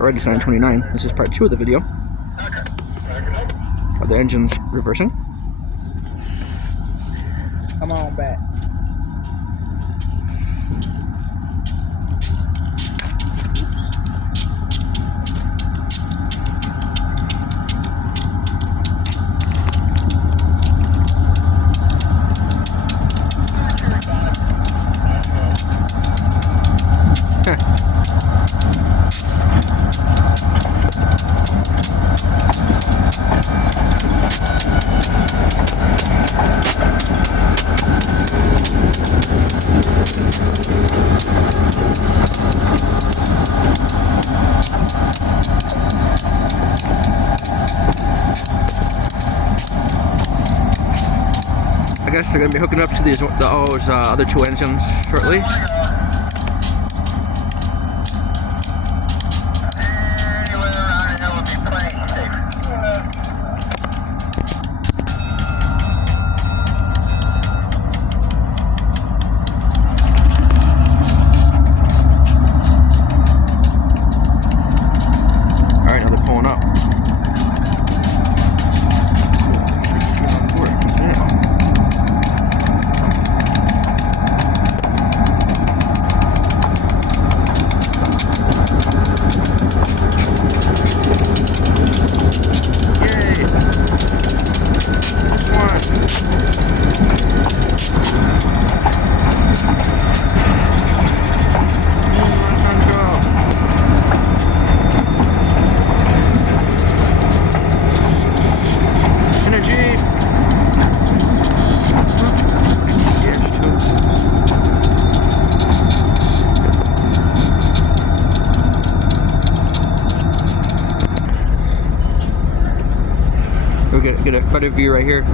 Already 9:29. This is part 2 of the video of the engines reversing. Come on back. I guess they're going to be hooking up to those other 2 engines shortly. Alright, now they're pulling up. We'll get a better view right here.